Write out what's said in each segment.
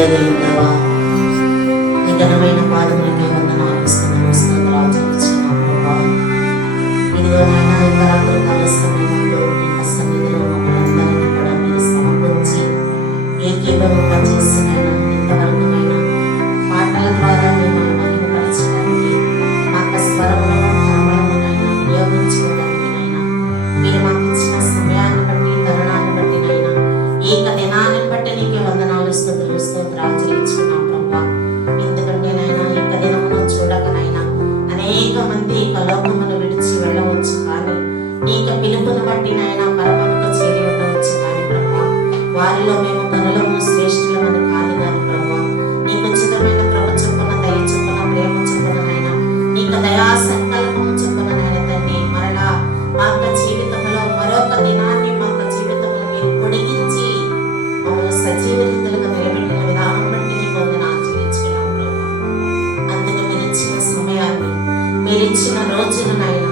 దేవా, నీ ఘనమైన పాదములకే వందనాలు ఇస్తున్నాము, స్తోత్రాలు చెల్లిస్తున్నాము ప్రభా. ఇదిగో నాయనా, ఈ పరాత్పరాల సమయంలో నీ సన్నిధిలో మమ్మల్ని అందరినీ కూడా మీరు సమకూర్చి ఏకీభవింప చేసినైనా ఇంతవరకు నైనా మాటల ద్వారా మిమ్మల్ని మహిమపరచడానికి మాకు స్వరములను కర్మలమునైనా వినియోగించుకోవడానికి నైనా మీరు మాకు ఇచ్చిన సమయాన్ని బట్టి తరుణాన్ని బట్టి నైనా ఏక దినాన్ని బట్టి నీకే వందనాలు స్తోత్రాలు చెల్లించుకున్నాం ప్రభా. ఎందుకంటే నైనా ఏక దినమును చూడకనైనా అనేక మంది లోకమును విడిచి వెళ్ళవచ్చు, కానీ నీకు పిలుపును బట్టి నైనా పరమకు చేరి ఉండవచ్చు. కానీ ప్రభా, వారిలో మేము కనులము శ్రేష్ఠులమని కాదు కానీ ప్రభా, నీకు ఉచితమైన కృప చొప్పున, దయ చొప్పున, ప్రేమ చొప్పునైనా నీకు దయా సంకల్పం చొప్పునైనా తండ్రి మరలా మా జీవితంలో మరొక దినాన్ని మా జీవితంలో మీరు పొడిగించి మమ్మల్ని సజీవ రీతులుగా నిలబెట్టిన విధానం బట్టి నీకు వందనాలు చెల్లించుకున్నాం ప్రభా. అందుకు మీరు ఇచ్చిన సమయాన్ని, మీరు ఇచ్చిన రోజులనైనా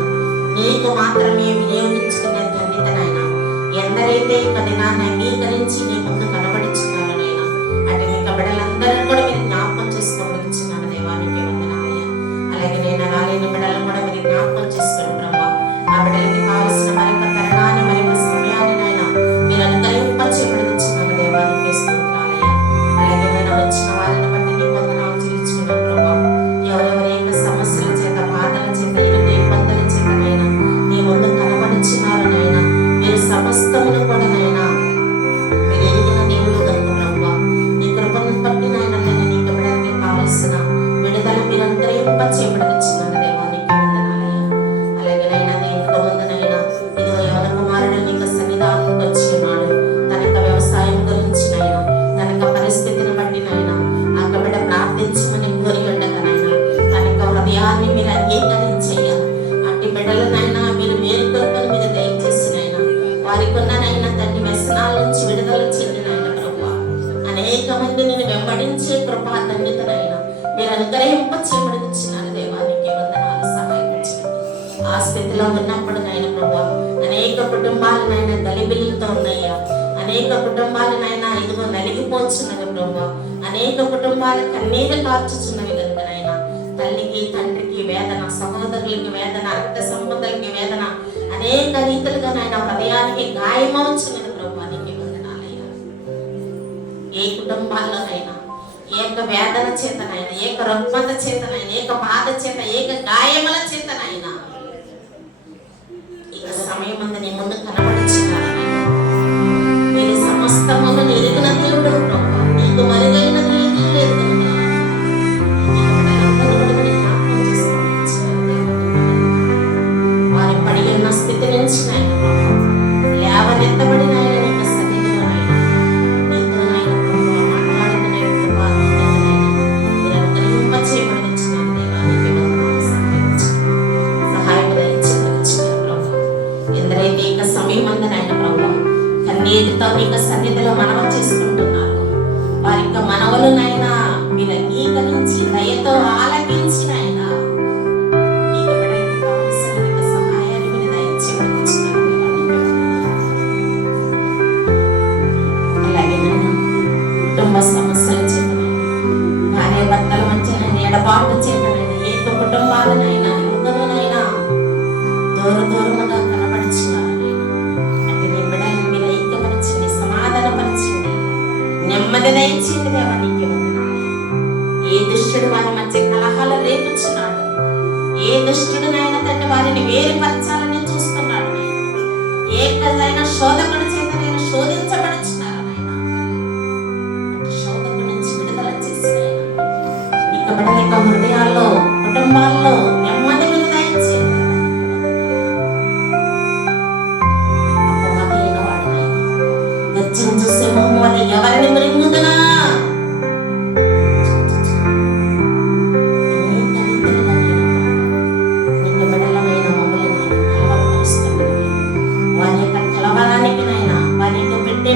నీకు మాత్రమే వినియోగించుకునే ధన్యతనైనా ఎందరైతే ఇక దినాన్ని అంగీకరించి నీ ముందు కనబడుచున్నారనైనా అంటే నీకు బిడ్డలందరూ కూడా మీరు జ్ఞాపకం చేసుకోగలుగుతున్నారు దేవానికి వందనాలయ్యా. అలాగే నేను రాలేని బిడ్డలను కూడా మీరు జ్ఞాపకం చేసుకోండి ప్రభా. ఆ బిడ్డలకి కావలసిన మరొక తరుణాన్ని, మరొక సమయాన్ని నైనా మీరు అనుగ్రహింప చేయబడుచున్నారు దేవానికి స్తోత్రాలయ్యా. అలాగే నేను వచ్చిన వాళ్ళని బట్టి నీకు వందనాలు చెల్లించుకున్నాను ప్రభా. ఎవరెవరి యొక్క సమస్యల చేత, బాధల చేత, ఇరుకు ఇబ్బందుల చేత నైనా నీ ముందు కనబడుచున్నారనైనా మీరు సమస్తమును కూడా నైనా మీరు ఎరిగిన దేవుడు కనుక ప్రభా, నీ కృపను బట్టి నైనా నేను నీకు బిడ్డలకి కావలసిన విడుదల మీరు అనుగ్రహింప చేయబడుచున్నారు దేవానికి వందనాలయ్యా. అలాగే నైనా ఇంతకు ముందునైనా ఇదిగో యవన కుమారుడు నీకు సన్నిధానంలోకి వచ్చి ఉన్నాడు. తన యొక్క వ్యవసాయం గురించి నైనా, తన యొక్క పరిస్థితిని బట్టి నైనా ఆ బిడ్డ ప్రార్థించమని కోరి ఉండగానైనా తన యొక్క హృదయాన్ని మీరు అంగీకరించేయ అట్టి బిడ్డలనైనా మీరు మేలుకొల్పని మీరు దయచేసినైనా వారికి ఉన్ననైనా తండ్రి వ్యసనాల నుంచి విడుదల చెందినైనా ప్రభా, అనేక మంది నేను వెంబడించే కృపా ధన్యతనైనా మీరు అనుగ్రహింప చేయబడుచున్నారు దేవానికి వందనాలు. సహాయించండి. ఆ స్థితిలో ఉన్నప్పుడు నైనా ప్రభా, అనేక కుటుంబాలనైనా గలిబిలితో ఉన్నాయా, అనేక కుటుంబాలనైనా ఇదిగో నలిగిపోతున్నవి ప్రభా, అనేక కుటుంబాలు కన్నీరు కార్చుచున్నవి కనుకనైనా తల్లికి తండ్రికి వేదన, సహోదరులకి వేదన, రక్త సంబంధాలకి వేదన, అనేక రీతులుగా నాయన హృదయానికి గాయమవుతున్నది ప్రభా నీకు వందనాలయ్యా. ఏ కుటుంబాల్లోనైనా ఏక వేదన చేతనైనా, ఏక రుగ్మత చేతనైనా, ఏక బాధ చేత, ఏక గాయముల చేతనైనా ఇక సమయం అంతా నీ ముందు కనబడుచున్నారనైనా మీరు సమస్తమును ఎరిగిన దేవుడు ప్రభా, నీకు మరుగైనది ఏదీ లేదు కనుక వారి పడి ఉన్న స్థితి నుంచి నాయన ప్రభా లేవనెత్తబడిన ఆయన యొక్క సన్నిధిలో నాయన నీతో నాయన ప్రభా మాట్లాడుతున్న ప్రభా మీరు అనుగ్రహింప చేయబడుచున్నారు దేవానికి వందనాలు. సహాయం దయచేయవలసినారు ప్రభా. ఎందరైతే ఇక సమయం అందనైన ప్రభా కన్నీటితో నీకు సన్నిధిలో మనవ చేసుకుంటున్నారు, వారి యొక్క మనవలనైనా మీరు అంగీకరించి దయతో ఆలకించిన ఆయన కుటుంబ సమస్యల చేతనైనా, భార్య భర్తల మధ్య ఎడబాటు చేతనైనా, ఏక కుటుంబాలనైనా ఇంకనైనా దూరముగా కనబడుచున్నారనైనా అంటే నీ బిడ్డలను మీరు ఐక్యపరచండి, సమాధానపరచండి, నెమ్మది దయచేయండి దేవానికి వందనాలు. ఏ దుష్టుడు వారి మధ్య కలహాలు రేపుచున్నాడు, ఏ దుష్టుడునైనా తండ్రి వారిని వేరుపరచాలని చూస్తున్నాడు నైనా, ఏకైనా శోధకుడి చేత నేను శోధించబడుచున్నాను బిడ్డల యొక్క హృదయాల్లో, కుటుంబాల్లో నెమ్మది మీద దయచేయండి. అపవాదైన వాడినైనా గర్జించు సింహము వలె ఎవరిని మృంగుదునా నిన్ను బిడ్డలమైన మమ్మల్ని కలవరపరుస్తున్నది. వారి యొక్క కలవరానికి నైనా, వారి యొక్క పెట్టే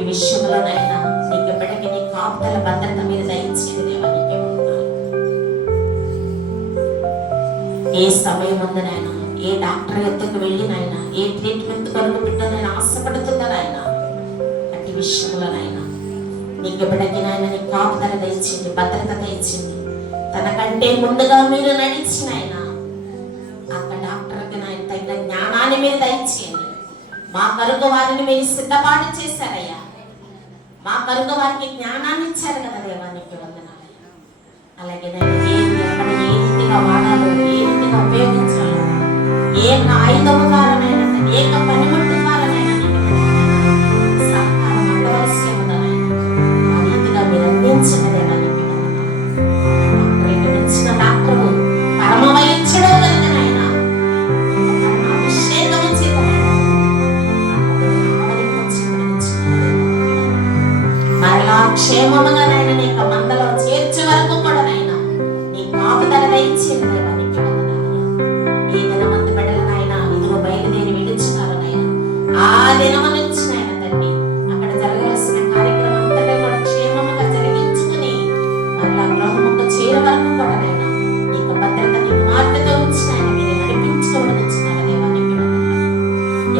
ప్రతి విషయంలోనైనా నీకు ఎప్పటికీ నీ కాపుదల భద్రత మీద దయచేది దేవా నీకే వందనాలు. ఏ సమయం ఉందనైనా, ఏ డాక్టర్ ఎత్తుకు వెళ్ళినైనా, ఏ ట్రీట్మెంట్ కొరకు బిడ్డనైనా ఆశపడుతుందనైనా, ప్రతి విషయంలోనైనా నీకు ఎప్పటికీనైనా నీ కాపుదల దయచింది, భద్రత దయచింది. తనకంటే ముందుగా మీరు నడిచినైనా అక్కడ డాక్టర్కి నాయన తగిన జ్ఞానాన్ని మీరు దయచేయండి. మా కరుగు వారిని మీరు సిద్ధపాటు చేశారయ్యా. మా కరుగు వారికి జ్ఞానాన్ని ఇచ్చారు కదా దేవా నీకు వందనాలు. అలాగే నేను ఎక్కడ ఏ రీతిగా వాడాలో, ఏ రీతిగా ఉపయోగించాలో, ఏ ఆయుధము ద్వారానైనా, ఏ పనిముట్టు ద్వారానైనా సహకారం అందవలసి ఉందనైనా ఆ రీతిగా మీరు అందించిన దేవా నీకు ఇచ్చిన డాక్టరు పరమ వైద్యుడు కనుకనైనా అభిషేకము చేత మరలా క్షేమముగానైనా నీ యొక్క మందలో చేర్చే వరకు కూడా నైనా నీ కాపుదల దయచేది దేవా నీకు వందనాలు. ఈ దినమందు బిడ్డలనైనా ఇదిగో బయలుదేరి విడుచున్నారనైనా ఆ దినము నుంచి నాయన తండ్రి అక్కడ జరగవలసిన కార్యక్రమం అంతటా కూడా క్షేమముగా జరిగించుకుని మరలా గృహముకు చేరే వరకు కూడా నైనా నీకు భద్రత నీ మార్గతో ఉంచినాయన మీరు నడిపించుకోవడనిచ్చినారు దేవా నీకు వందనాలు.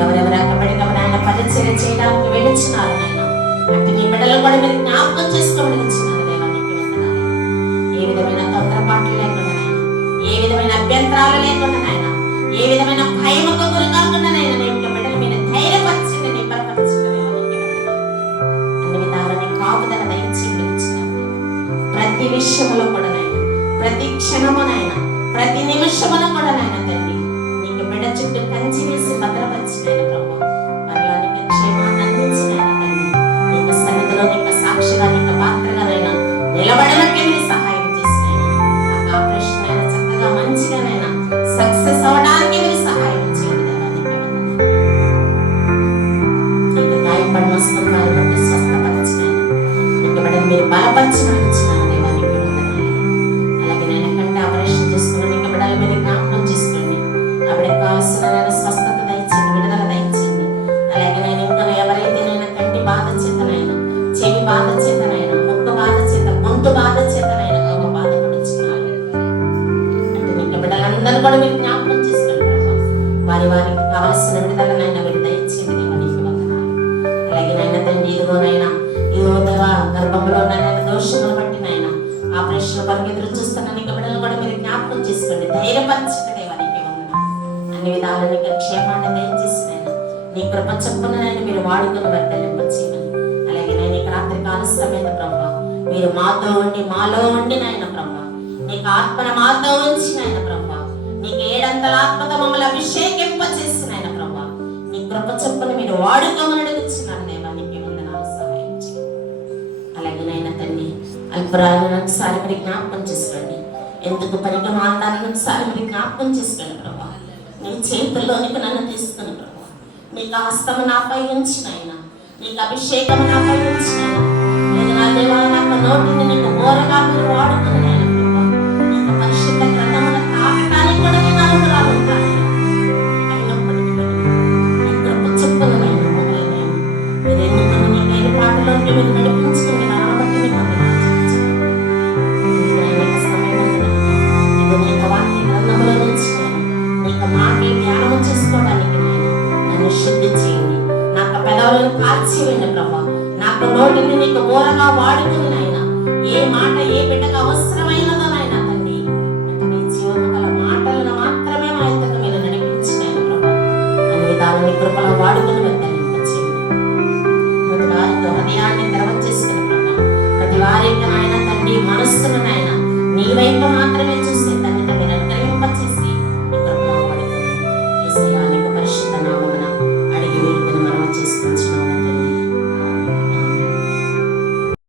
ఎవరెవరు అక్కడికవరైనా పరిచర్య చేయడానికి వెళుచున్నారు నాయన అటు నీ బిడ్డలు కూడా మీరు జ్ఞాపకం చేసుకోవడనిచ్చినారు దేవా నీకు వందనాలు. ఏ విధమైన తొందరపాట్లు లేకుండా నాయన, ఏ విధమైన అభ్యంతరాలు లేకుండా నాయన, ఏ విధమైన భయముకు గురి కాకుండా నాయన నీ యొక్క బిడ్డలు మీరు ధైర్యపరచండి, నీ బలపరచండి దేవా నీకు వందనాలు. అన్ని విధాల నీ కాపుదల దయచి విడిచినారు. ప్రతి విషయంలో కూడా నాయన, ప్రతి క్షణమునైనా, ప్రతి నిమిషమున కూడా నాయన తండ్రి నీకు బిడ్డ చుట్టూ కంచి వేసి భద్రపరిచినైన ప్రభు మరలా నీకు క్షేమాన్ని అందించినైన తండ్రి నీకు సన్నిధిలో నీకు సాక్షిగా నీకు పాత్రగానైనా నిలబడడానికి మీరు సహాయం చేసినైనా నాకు ఆపరేషన్ అయినా చక్కగా మంచిగానైనా సక్సెస్ అవడానికి మీరు సహాయం చేయండి దేవా నీకు వందనాలు. నీకు గాయపడిన వస్తున్న వారి బట్టి స్వస్థపరిచినైనా నీకు బిడ్డను మీరు బలపరిచినారు దేవా నీకు వందనాలు. అలాగే నేను కంటే ఆపరేషన్ చేసుకున్న నీకు బిడ్డల మీద జ్ఞాపకం చేసుకోండి. అప్పుడే కావాల్సిన స్వస్థత దయచేయండి, విడుదల దయచేయండి. అలాగే నేను ఇంకా ఎవరైతే నేను కంటి బాధ చేతనైనా, చెవి బాధ చేతనైనా, ముక్కు బాధ చేత, గొంతు బాధ చేతనైనా బాధపడుతున్నారు అంటే నీకు బిడ్డలందరూ కూడా మీరు జ్ఞాపకం చేసుకోండి ప్రభా. వారికి కావలసిన విడుదలనైనా మీరు దయచేయండి దేవా నీకు వందనాలు. అలాగే నైనా తండ్రి ఇదిగోనైనా ఇదిగో దేవా గర్భంలో నైనా దోషములు బట్టినైనా ఆపరేషన్ వరకు ఎదురు చూస్తున్న నీకు బిడ్డలు కూడా మీరు జ్ఞాపకం చేసుకోండి, ధైర్యపరచండి దేవా నీకు వందనాలు. అన్ని విధాలు నీకు క్షేమాన్ని దయచేసినైనా నీ కృప చొప్పునైనా మీరు వాడుకుని వర్ధలింపచేయమని. అలాగే నేను ఇక రాత్రి కాల సమేత ప్రభా మీరు మాతో ఉండి మాలో ఉండి నాయన ప్రభా నీకు ఆత్మను మాతో ఉంచి నాయన ప్రభా నీకు ఏడంతల ఆత్మతో మమ్మల్ని అభిషేకింపచేసినైన ప్రభా నీ కృప చొప్పున మీరు వాడుకోమని అడుగుతున్నాను దేవా నీకు వందనాలు, సహాయం చేయండి. అలాగే నాయన తండ్రి అల్పరాలను ఒకసారి మరి జ్ఞాపకం చేసుకోండి, ఎందుకు పనికి మాందాలను ఒకసారి మరి జ్ఞాపకం చేసుకోండి ప్రభా. నీ చేతుల్లోనికి నన్ను తీసుకుని ప్రభా నీకు హస్తము నాపై ఉంచినైనా, నీకు అభిషేకము నాపై ఉంచినైనా, లేదు నా దేవా నాకు నోటిని నీకు బోరగా మీరు వాడుకుని నాయన ప్రభా నీకు పరిశుద్ధ గ్రంథమును తాకటానికి కూడా నేను అర్హురాలు ఉంటాను. అయినప్పటికీ నీ కృప చొప్పున నాయన మమ్మల్ని మీరు ఎన్నుకుని నీ కైలు పాటలోకి మీరు నడిపించుకుని నానబట్టి నీ వందనాలు నీకు వాక్య గ్రంథంలో నుంచి నీకు మాటలు ధ్యానం చేసుకోవడానికి నన్ను శుద్ధి చేయండి, నాకు పెదవులను కాల్చివేయండి ప్రభా. నాకు నోటిని నీకు మూలంగా వాడుకుని నాయన ఏ మాట ఏ బిడ్డకు అవసరం